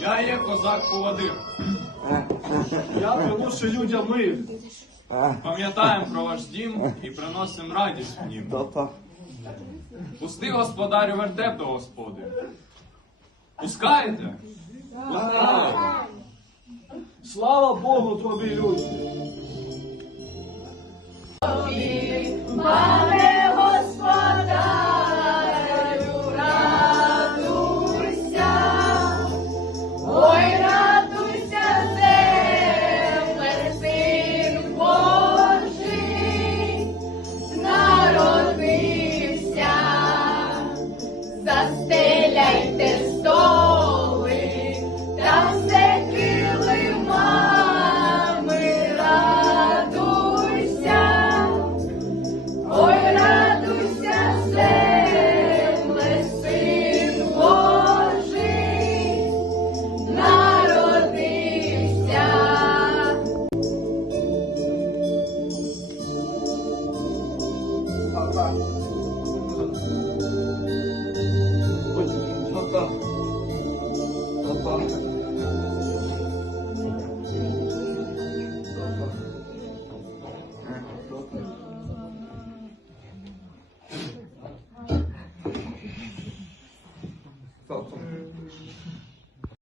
Я є козак поводир. Я приношую людям мир. Пам'ятаємо про ваш дім і приносимо радість в нім. Пусти господарю вертеп до господи. Пускаєте? Пускаєте. Слава Богу тобі, люди. 吧。我已经超大，老爸。老爸。嗯，老。走。